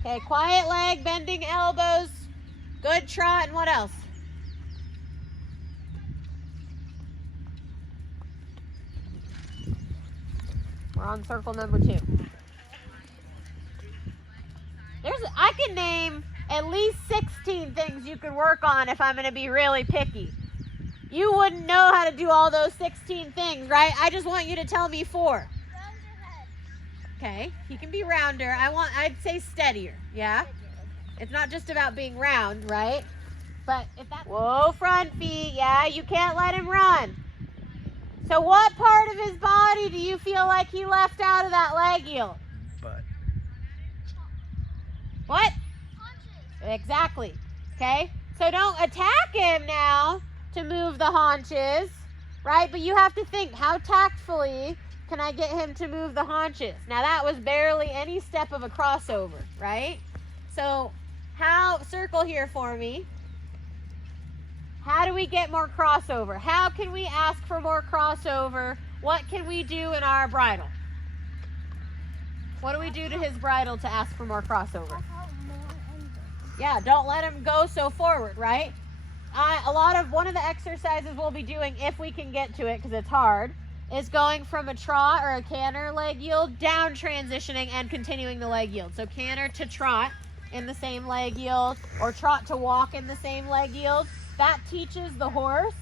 Okay, quiet leg, bending elbows, good trot, and what else? We're on circle number 2. I can name at least 16 things you could work on if I'm going to be really picky. You wouldn't know how to do all those 16 things, right? I just want you to tell me 4. Rounder head. Okay, he can be rounder. I'd say steadier, yeah? It's not just about being round, right? But if that's... Whoa, front feet, yeah, you can't let him run. So what part of his body do you feel like he left out of that leg yield? Butt. What? Haunches. Exactly. Okay? So don't attack him now to move the haunches, right? But you have to think, how tactfully can I get him to move the haunches? Now that was barely any step of a crossover, right? So circle here for me. How do we get more crossover? How can we ask for more crossover? What can we do in our bridle? What do we do to his bridle to ask for more crossover? Yeah, don't let him go so forward, right? One of the exercises we'll be doing, if we can get to it because it's hard, is going from a trot or a canter leg yield, down transitioning and continuing the leg yield. So canter to trot in the same leg yield, or trot to walk in the same leg yield. That teaches the horse,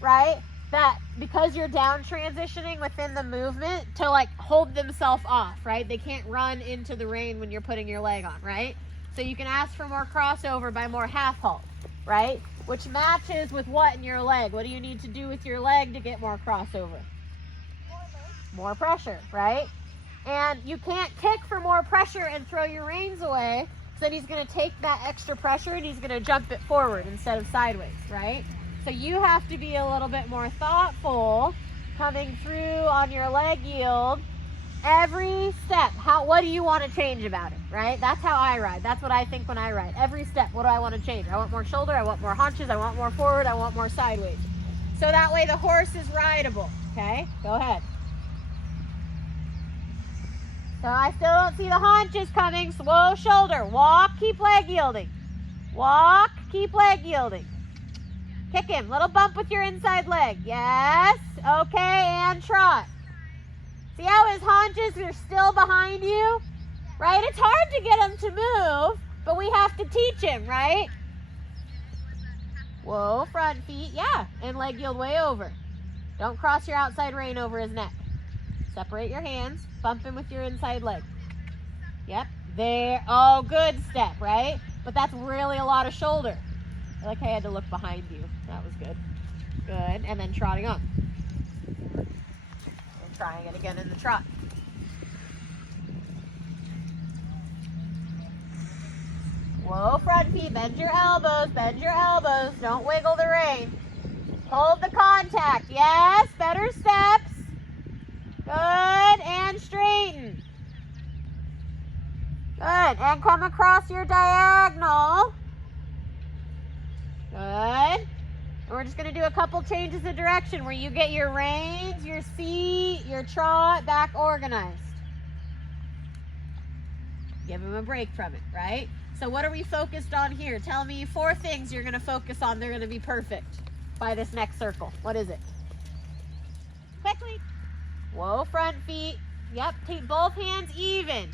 right, that because you're down transitioning within the movement to like hold themselves off, right? They can't run into the rein when you're putting your leg on, right? So you can ask for more crossover by more half halt, right? Which matches with what in your leg? What do you need to do with your leg to get more crossover? More pressure, right? And you can't kick for more pressure and throw your reins away. So then he's going to take that extra pressure and he's going to jump it forward instead of sideways, right? So you have to be a little bit more thoughtful coming through on your leg yield. Every step, what do you want to change about it, right? That's how I ride. That's what I think when I ride. Every step, what do I want to change? I want more shoulder, I want more haunches, I want more forward, I want more sideways. So that way the horse is rideable, okay? Go ahead. So I still don't see the haunches coming. Slow shoulder. Walk, keep leg yielding. Walk, keep leg yielding. Kick him. Little bump with your inside leg. Yes. Okay, and trot. See how his haunches are still behind you? Right? It's hard to get him to move, but we have to teach him, right? Whoa, front feet. Yeah, and leg yield way over. Don't cross your outside rein over his neck. Separate your hands. Bump him with your inside leg. Yep. There. Oh, good step, right? But that's really a lot of shoulder. I like how I had to look behind you. That was good. Good. And then trotting on. And trying it again in the trot. Whoa, front feet. Bend your elbows. Bend your elbows. Don't wiggle the rein. Hold the contact. Yes. Better steps. Good, and straighten. Good, and come across your diagonal. Good. And we're just going to do a couple changes of direction where you get your reins, your seat, your trot back organized. Give him a break from it, right? So what are we focused on here? Tell me 4 things you're going to focus on. They're going to be perfect by this next circle. What is it? Quickly. Whoa, front feet. Yep, keep both hands even.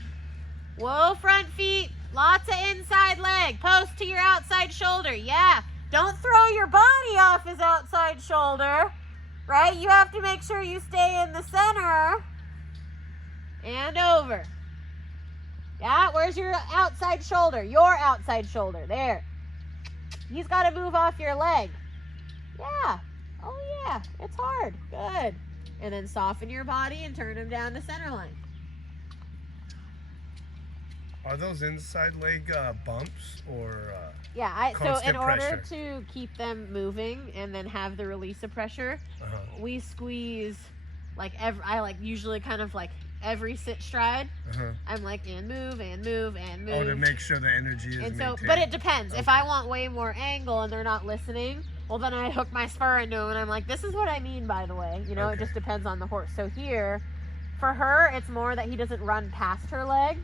Whoa, front feet. Lots of inside leg. Post to your outside shoulder. Yeah. Don't throw your body off his outside shoulder, right? You have to make sure you stay in the center. And over. Yeah, where's your outside shoulder? Your outside shoulder. There. He's got to move off your leg. Yeah. Oh, yeah. It's hard. Good. And then soften your body and turn them down to center line. Are those inside leg bumps or yeah, so in order pressure? to keep them moving and then have the release of pressure, we squeeze like usually kind of like every sit stride. I'm like and move and move and move. Oh, to make sure the energy is maintained. But it depends. Okay. If I want way more angle and they're not listening, well, then I hook my spur into them and I'm like, this is what I mean, by the way. You know, It just depends on the horse. So here, for her, it's more that he doesn't run past her leg.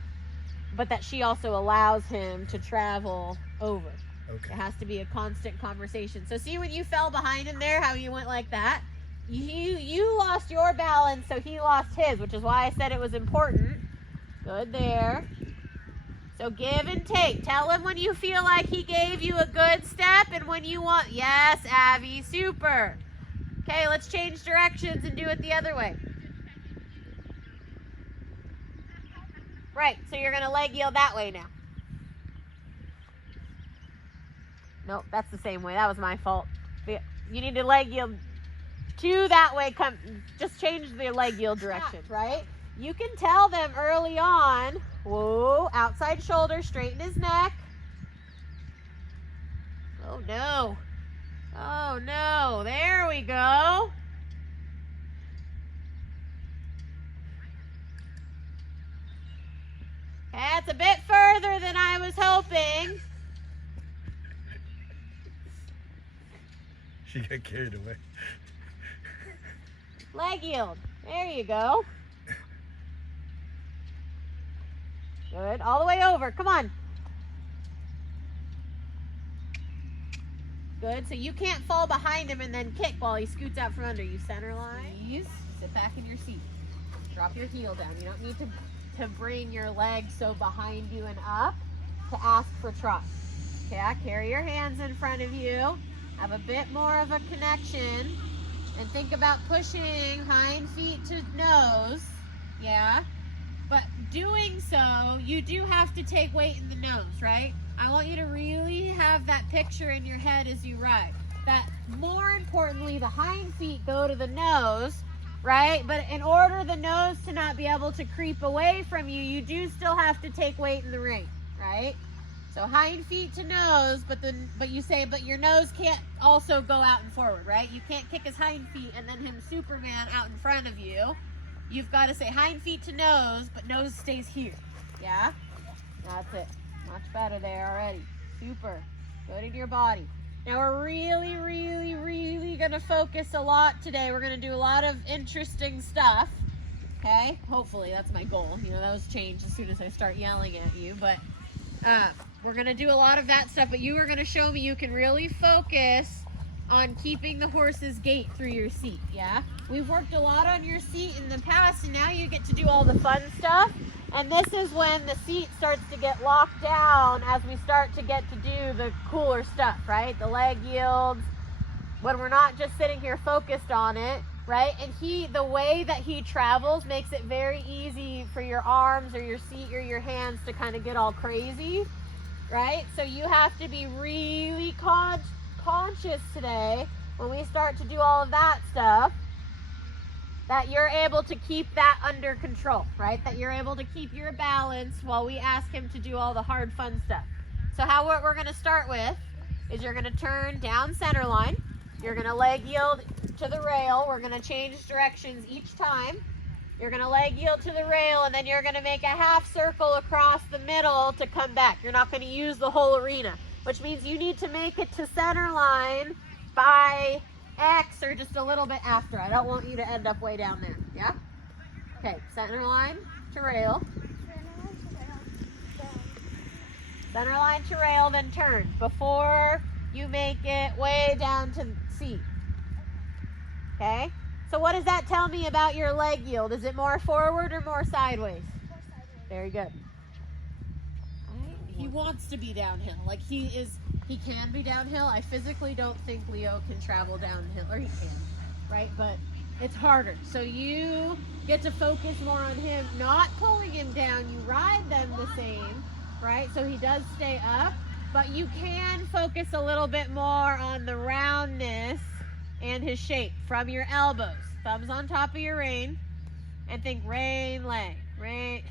but that she also allows him to travel over. Okay. It has to be a constant conversation. So see when you fell behind him there, how you went like that? You lost your balance, so he lost his, which is why I said it was important. Good there. So give and take. Tell him when you feel like he gave you a good step and when you want. Yes, Abby, super. Okay, let's change directions and do it the other way. Right, so you're going to leg yield that way now. Nope, that's the same way. That was my fault. You need to leg yield to that way. Come, just change the leg yield direction, right? You can tell them early on. Whoa, outside shoulder, straighten his neck. Oh no. Oh no, there we go. That's a bit further than I was hoping. She got carried away. Leg yield. There you go. Good. All the way over. Come on. Good. So you can't fall behind him and then kick while he scoots out from under you. Center line. Please sit back in your seat. Drop your heel down. You don't need to bring your legs so behind you and up to ask for trust. Okay, carry your hands in front of you. Have a bit more of a connection. And think about pushing hind feet to nose. Yeah. But doing so, you do have to take weight in the nose, right? I want you to really have that picture in your head as you ride. That more importantly, the hind feet go to the nose, right? But in order the nose to not be able to creep away from you, you do still have to take weight in the rein, right? So hind feet to nose, but you say, but your nose can't also go out and forward, right? You can't kick his hind feet and then him Superman out in front of you. You've got to say hind feet to nose, but nose stays here. Yeah? That's it. Much better there already. Super. Good in your body. Now we're really, really, really going to focus a lot today. We're going to do a lot of interesting stuff. Okay? Hopefully, that's my goal. You know, those change as soon as I start yelling at you. But we're going to do a lot of that stuff. But you are going to show me you can really focus on keeping the horse's gait through your seat. Yeah? We've worked a lot on your seat in the past, and now you get to do all the fun stuff. And this is when the seat starts to get locked down as we start to get to do the cooler stuff, right? The leg yields, when we're not just sitting here focused on it, right? And the way that he travels makes it very easy for your arms or your seat or your hands to kind of get all crazy, right? So you have to be really conscious today when we start to do all of that stuff, that you're able to keep that under control, right? That you're able to keep your balance while we ask him to do all the hard, fun stuff. So what we're going to start with is you're going to turn down center line. You're going to leg yield to the rail. We're going to change directions each time. You're going to leg yield to the rail, and then you're going to make a half circle across the middle to come back. You're not going to use the whole arena, which means you need to make it to center line by X or just a little bit after. I don't want you to end up way down there. Yeah? Okay, center line to rail. Center line to rail, then turn before you make it way down to seat. Okay? So what does that tell me about your leg yield? Is it more forward or more sideways? More sideways. Very good. He wants to be downhill. Like he can be downhill. I physically don't think Leo can travel downhill, or he can, right? But it's harder. So you get to focus more on him, not pulling him down. You ride them the same, right? So he does stay up, but you can focus a little bit more on the roundness and his shape from your elbows. Thumbs on top of your rein, and think rein, leg, rein.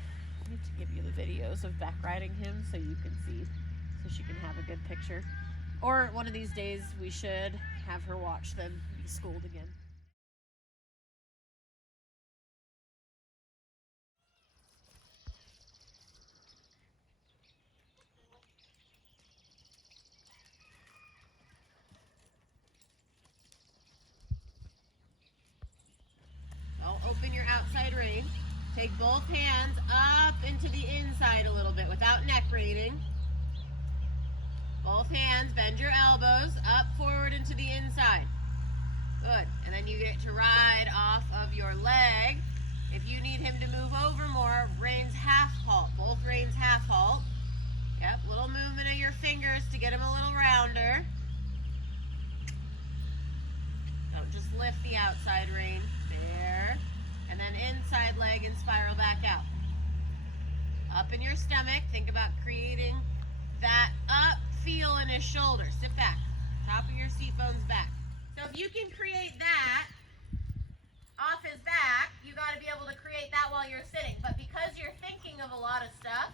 I need to give you the videos of back riding him so you can see, so she can have a good picture. Or one of these days we should have her watch them be schooled again. Now open your outside rein. Take both hands up into the inside a little bit without neck reining. Both hands, bend your elbows, up, forward, into the inside. Good. And then you get to ride off of your leg. If you need him to move over more, reins half halt. Both reins half halt. Yep, little movement of your fingers to get him a little rounder. Don't just lift the outside rein. There. And then inside leg and spiral back out. Up in your stomach. Think about creating that up feel in his shoulder. Sit back. Top of your seat bones back. So if you can create that off his back, you got to be able to create that while you're sitting. But because you're thinking of a lot of stuff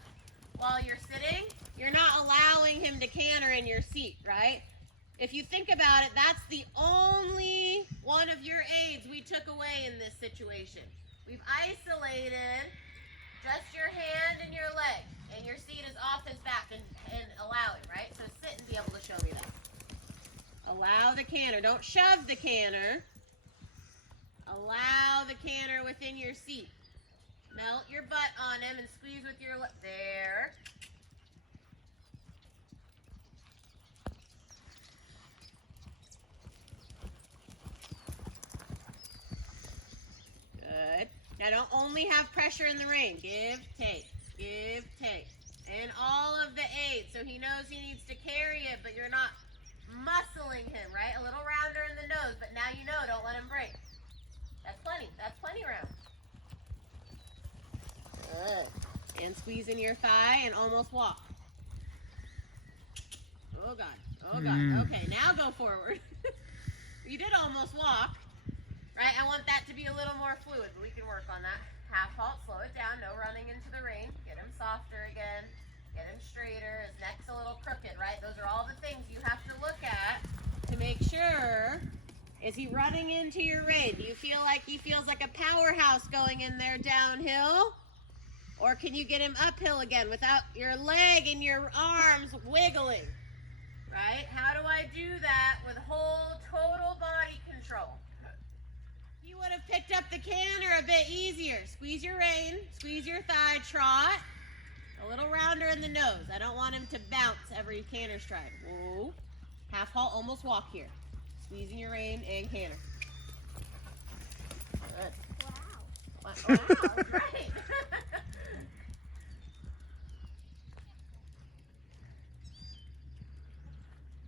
while you're sitting, you're not allowing him to canter in your seat, right? If you think about it, that's the only one of your aids we took away in this situation. We've isolated just your hand and your leg, and your seat is off his back and allow it, right? So sit and be able to show me that. Allow the canter. Don't shove the canter. Allow the canter within your seat. Melt your butt on him and squeeze with your lip. There. Good. Now don't only have pressure in the rein. Give, take, give, take. And all of the aids. So he knows he needs to carry it, but you're not muscling him, right? A little rounder in the nose, but now you know, don't let him break. That's plenty. That's plenty round. Good. And squeeze in your thigh and almost walk. Oh, God. Oh, God. Okay, now go forward. You did almost walk, right? I want that to be a little more fluid, but we can work on that. Half halt, slow it down, no running into the rein. Get him softer again. Get him straighter. His neck's a little crooked, right? Those are all the things you have to look at to make sure. Is he running into your rein? Do you feel like he feels like a powerhouse going in there downhill? Or can you get him uphill again without your leg and your arms wiggling? Right? How do I do that with whole total body control? You would have picked up the canter a bit easier. Squeeze your rein, squeeze your thigh, trot. A little rounder in the nose. I don't want him to bounce every canter stride. Whoa. Half halt, almost walk here. Squeezing your rein and canter. Good. Wow. Wow, right.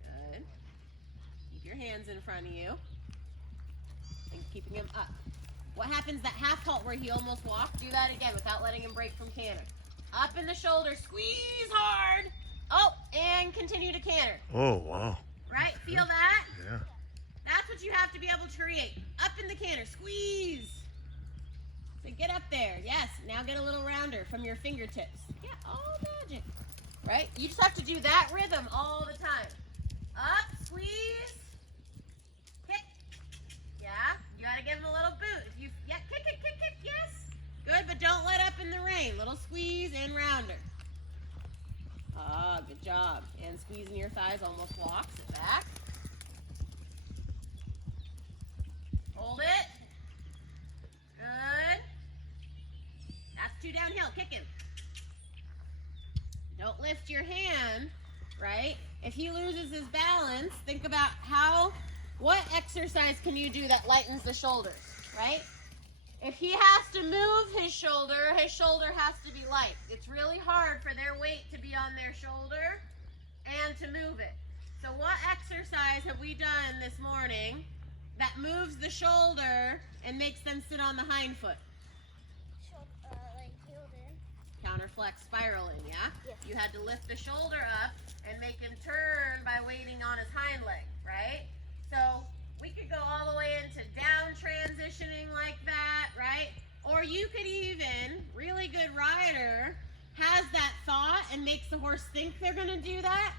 Good. Keep your hands in front of you. And keeping him up. What happens that half halt where he almost walked? Do that again without letting him break from canter. Up in the shoulder, squeeze hard. Oh, and continue to canter. Oh, wow. Right? Feel that? Yeah. That's what you have to be able to create. Up in the canter, squeeze. So get up there. Yes, now get a little rounder from your fingertips. Yeah, all magic. Right? You just have to do that rhythm all the time. Up, squeeze, kick. Yeah, you gotta give him a little boot. If you, yeah, kick, yes. Good, but don't let up in the rein. Little squeeze and rounder. Ah, good job. And squeezing your thighs, almost walk. Sit back. Hold it. Good. That's 2 downhill. Kick him. Don't lift your hand, right? If he loses his balance, think about what exercise can you do that lightens the shoulders, right? If he has to move his shoulder has to be light. It's really hard for their weight to be on their shoulder and to move it. So what exercise have we done this morning that moves the shoulder and makes them sit on the hind foot? Like heeled in. Counterflex spiraling, yeah? Yes. You had to lift the shoulder up and make him turn by waiting on his hind leg, right? So we could go all the way into down transitioning like that, right? Or you could even, really good rider, has that thought and makes the horse think they're gonna do that,